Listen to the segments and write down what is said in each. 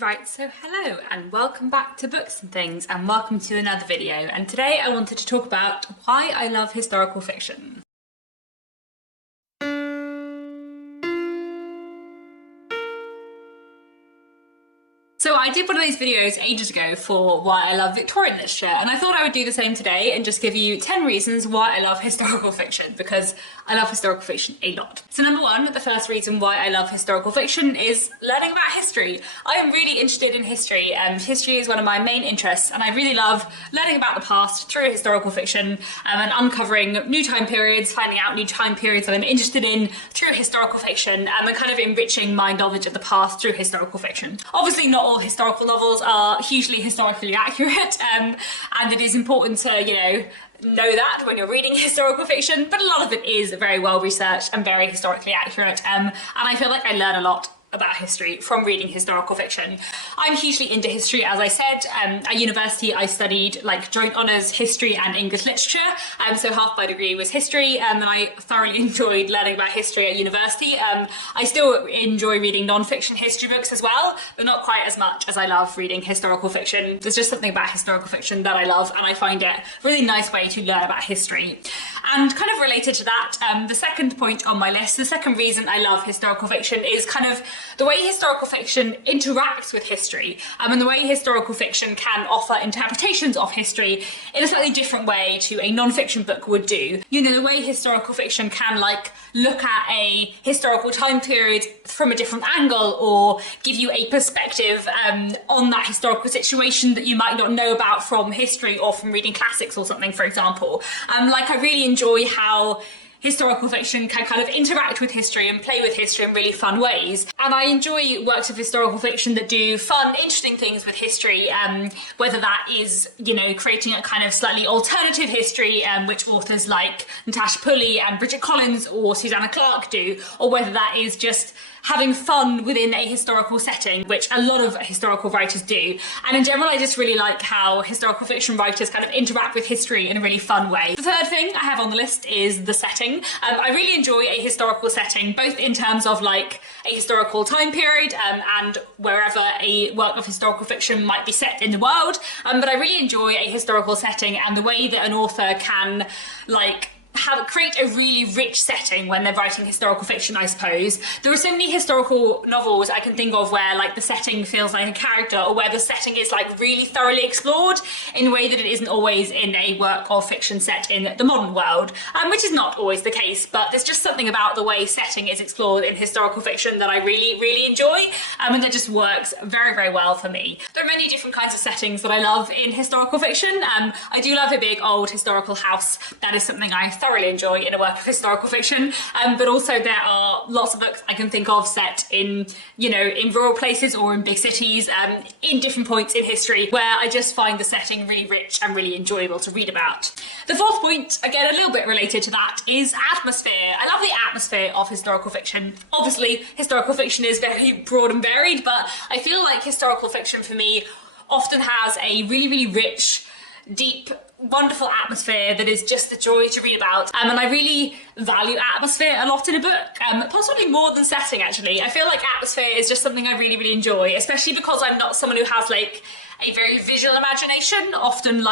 Right, so hello and welcome back to Books and Things, and welcome to another video. And today I wanted to talk about why I love historical fiction. So I did one of these videos ages ago for why I love Victorian literature, and I thought I would do the same today and just give you 10 reasons why I love historical fiction, because I love historical fiction a lot. So number one, the first reason why I love historical fiction is learning about history. I am really interested in history, and history is one of my main interests, and I really love learning about the past through historical fiction and uncovering new time periods, finding out new time periods that I'm interested in through historical fiction, and kind of enriching my knowledge of the past through historical fiction. Obviously not all historical novels are hugely historically accurate, and it is important to, know that when you're reading historical fiction, but a lot of it is very well researched and very historically accurate, and I feel like I learn a lot about history from reading historical fiction. I'm hugely into history, as I said. At university I studied joint honours history and English literature, so half my degree was history, and I thoroughly enjoyed learning about history at university. I still enjoy reading non-fiction history books as well, but not quite as much as I love reading historical fiction. There's just something about historical fiction that I love, and I find it a really nice way to learn about history. And kind of related to that, the second point on my list, the second reason I love historical fiction is kind of the way historical fiction interacts with history, and the way historical fiction can offer interpretations of history in a slightly different way to a non-fiction book would do. The way historical fiction can look at a historical time period from a different angle, or give you a perspective on that historical situation that you might not know about from history or from reading classics or something, for example. I really enjoy how historical fiction can kind of interact with history and play with history in really fun ways. And I enjoy works of historical fiction that do fun, interesting things with history, whether that is, creating a kind of slightly alternative history, which authors like Natasha Pulley and Bridget Collins or Susanna Clarke do, or whether that is just having fun within a historical setting, which a lot of historical writers do. And in general, I just really like how historical fiction writers kind of interact with history in a really fun way. The third thing I have on the list is the setting. I really enjoy a historical setting, both in terms of a historical time period and wherever a work of historical fiction might be set in the world. But I really enjoy a historical setting and the way that an author can create a really rich setting when they're writing historical fiction, I suppose. There are so many historical novels I can think of where the setting feels like a character, or where the setting is really thoroughly explored in a way that it isn't always in a work of fiction set in the modern world, which is not always the case, but there's just something about the way setting is explored in historical fiction that I really, really enjoy, and that just works very, very well for me. There are many different kinds of settings that I love in historical fiction. I do love a big old historical house. That is something I thoroughly enjoy in a work of historical fiction, but also there are lots of books I can think of set in, in rural places or in big cities, in different points in history, where I just find the setting really rich and really enjoyable to read about. The fourth point, again a little bit related to that, is atmosphere. I love the atmosphere of historical fiction. Obviously, historical fiction is very broad and varied, but I feel like historical fiction for me often has a really, really rich, deep, wonderful atmosphere that is just a joy to read about, and I really value atmosphere a lot in a book, possibly more than setting actually. I feel like atmosphere is just something I really, really enjoy, especially because I'm not someone who has a very visual imagination. Often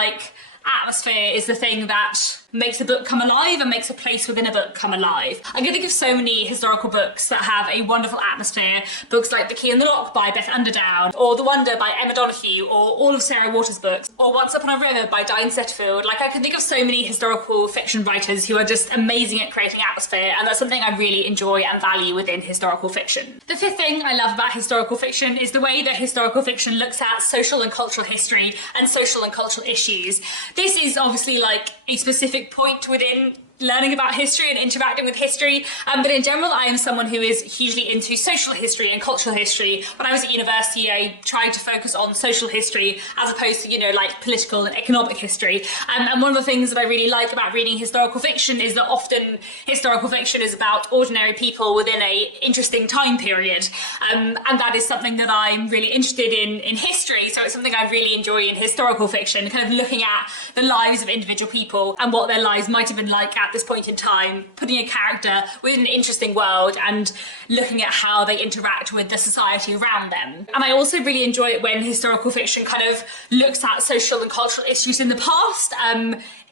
atmosphere is the thing that makes a book come alive and makes a place within a book come alive. I can think of so many historical books that have a wonderful atmosphere. Books like The Key and the Lock by Beth Underdown, or The Wonder by Emma Donoghue, or all of Sarah Waters' books, or Once Upon a River by Diane Setterfield. I can think of so many historical fiction writers who are just amazing at creating atmosphere, and that's something I really enjoy and value within historical fiction. The fifth thing I love about historical fiction is the way that historical fiction looks at social and cultural history and social and cultural issues. This is obviously a specific point within learning about history and interacting with history, but in general I am someone who is hugely into social history and cultural history. When I was at university I tried to focus on social history as opposed to political and economic history, and one of the things that I really like about reading historical fiction is that often historical fiction is about ordinary people within a interesting time period, and that is something that I'm really interested in history, so it's something I really enjoy in historical fiction, kind of looking at the lives of individual people and what their lives might have been like at at this point in time, putting a character within an interesting world and looking at how they interact with the society around them. And I also really enjoy it when historical fiction kind of looks at social and cultural issues in the past,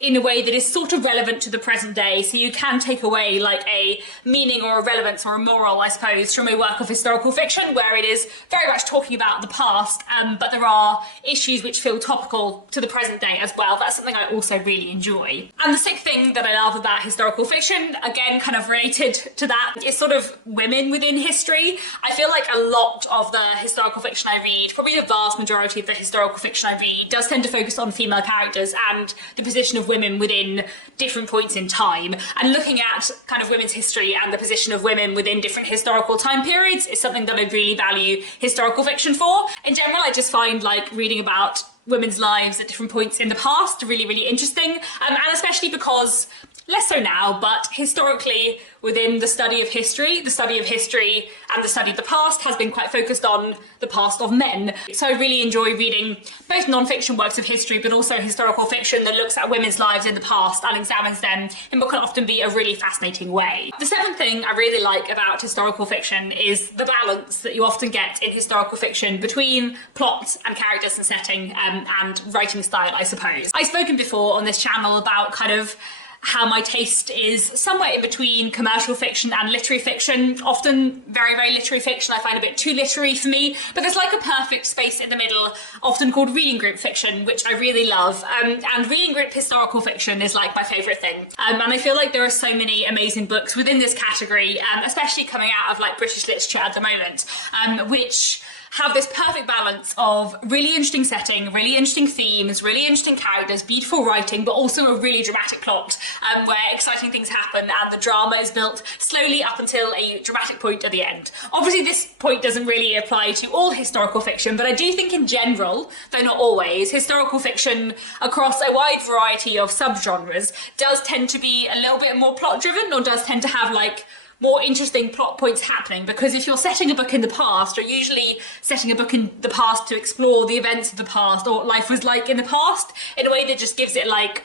in a way that is sort of relevant to the present day. So you can take away like a meaning or a relevance or a moral, I suppose, from a work of historical fiction where it is very much talking about the past, but there are issues which feel topical to the present day as well. That's something I also really enjoy. And the sixth thing that I love about historical fiction, again, kind of related to that, is sort of women within history. I feel like a lot of the historical fiction I read, probably the vast majority of the historical fiction I read, does tend to focus on female characters and the position of women within different points in time. And looking at kind of women's history and the position of women within different historical time periods is something that I really value historical fiction for. In general, I just find like reading about women's lives at different points in the past really, really interesting. And especially because, less so now, but historically within the study of history and the study of the past has been quite focused on the past of men. So I really enjoy reading both non-fiction works of history, but also historical fiction that looks at women's lives in the past and examines them in what can often be a really fascinating way. The seventh thing I really like about historical fiction is the balance that you often get in historical fiction between plot and characters and setting, and writing style, I suppose. I've spoken before on this channel about kind of how my taste is somewhere in between commercial fiction and literary fiction. Often very, very literary fiction I find a bit too literary for me, but there's like a perfect space in the middle, often called reading group fiction, which I really love. And reading group historical fiction is like my favourite thing. And I feel like there are so many amazing books within this category, especially coming out of like British literature at the moment, which have this perfect balance of really interesting setting, really interesting themes, really interesting characters, beautiful writing, but also a really dramatic plot, where exciting things happen and the drama is built slowly up until a dramatic point at the end. Obviously, this point doesn't really apply to all historical fiction, but I do think in general, though not always, historical fiction across a wide variety of subgenres does tend to be a little bit more plot driven, or does tend to have like more interesting plot points happening, because if you're setting a book in the past, you're usually setting a book in the past to explore the events of the past or what life was like in the past in a way that just gives it like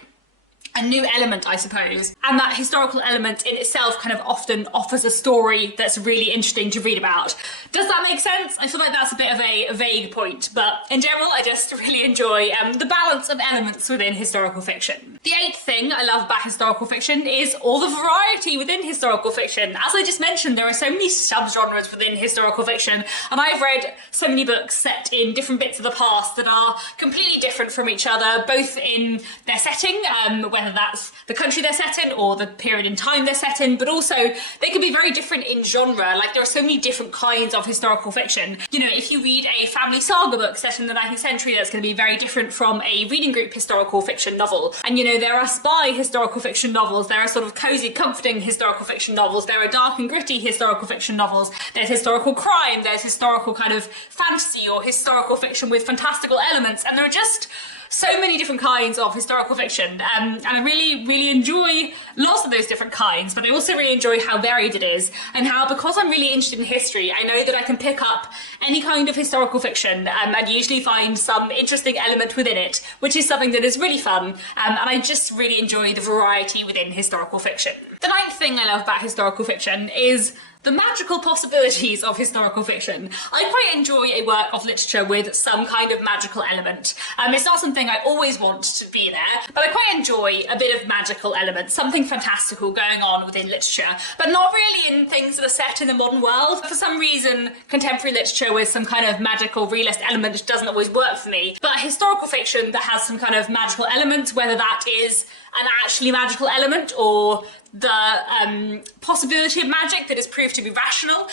a new element, I suppose. And that historical element in itself kind of often offers a story that's really interesting to read about. Does that make sense? I feel like that's a bit of a vague point, but in general, I just really enjoy the balance of elements within historical fiction. The eighth thing I love about historical fiction is all the variety within historical fiction. As I just mentioned, there are so many subgenres within historical fiction, and I've read so many books set in different bits of the past that are completely different from each other, both in their setting, whether that's the country they're set in or the period in time they're set in, but also they can be very different in genre. Like there are so many different kinds of historical fiction. You know, if you read a family saga book set in the 19th century, that's going to be very different from a reading group historical fiction novel. And you know, there are spy historical fiction novels, there are sort of cozy, comforting historical fiction novels, there are dark and gritty historical fiction novels, there's historical crime, there's historical kind of fantasy or historical fiction with fantastical elements, and there are just so many different kinds of historical fiction, and I really, really enjoy lots of those different kinds, but I also really enjoy how varied it is, and how, because I'm really interested in history, I know that I can pick up any kind of historical fiction and usually find some interesting element within it, which is something that is really fun, and I just really enjoy the variety within historical fiction. The ninth thing I love about historical fiction is the magical possibilities of historical fiction. I quite enjoy a work of literature with some kind of magical element. It's not something I always want to be there, but I quite enjoy a bit of magical element, something fantastical going on within literature, but not really in things that are set in the modern world. For some reason, contemporary literature with some kind of magical realist element doesn't always work for me, but historical fiction that has some kind of magical element, whether that is an actually magical element or the possibility of magic that is proved to be rational,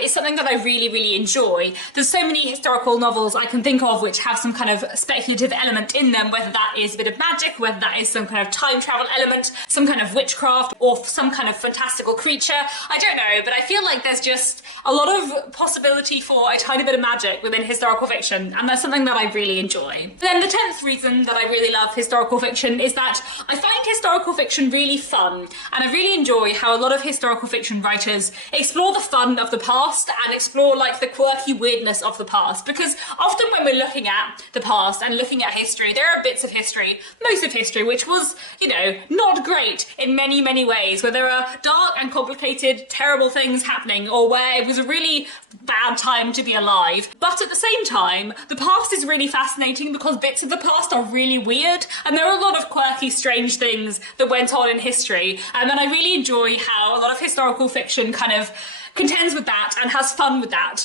is something that I really, really enjoy. There's so many historical novels I can think of which have some kind of speculative element in them, whether that is a bit of magic, whether that is some kind of time travel element, some kind of witchcraft, or some kind of fantastical creature. I don't know, but I feel like there's just a lot of possibility for a tiny bit of magic within historical fiction, and that's something that I really enjoy. But then the 10th reason that I really love historical fiction is that I find historical fiction really fun, and I really enjoy how a lot of historical fiction writers explore the fun of the past and explore like the quirky weirdness of the past, because often when we're looking at the past and looking at history, there are bits of history, most of history, which was, you know, not great in many, many ways, where there are dark and complicated, terrible things happening, or where it was a really bad time to be alive. But at the same time, the past is really fascinating because bits of the past are really weird, and there are a lot of quirky, strange things that went on in history. And I really enjoy how a lot of historical fiction kind of contends with that and has fun with that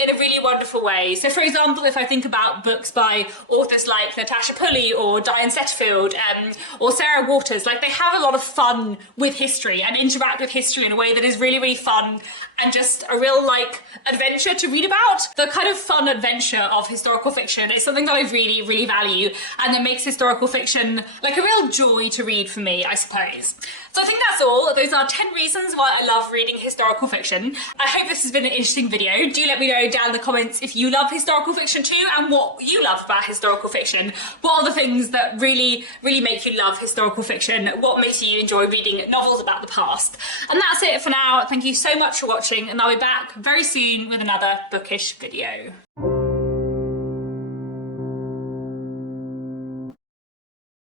in a really wonderful way. So for example, if I think about books by authors like Natasha Pulley or Diane Setterfield or Sarah Waters, like they have a lot of fun with history and interact with history in a way that is really, really fun and just a real like adventure to read about. The kind of fun adventure of historical fiction is something that I really, really value, and it makes historical fiction like a real joy to read for me, I suppose. So I think that's all. Those are 10 reasons why I love reading historical fiction. I hope this has been an interesting video. Do let me know down in the comments if you love historical fiction too, and what you love about historical fiction. What are the things that really, really make you love historical fiction? What makes you enjoy reading novels about the past? And that's it for now. Thank you so much for watching, and I'll be back very soon with another bookish video.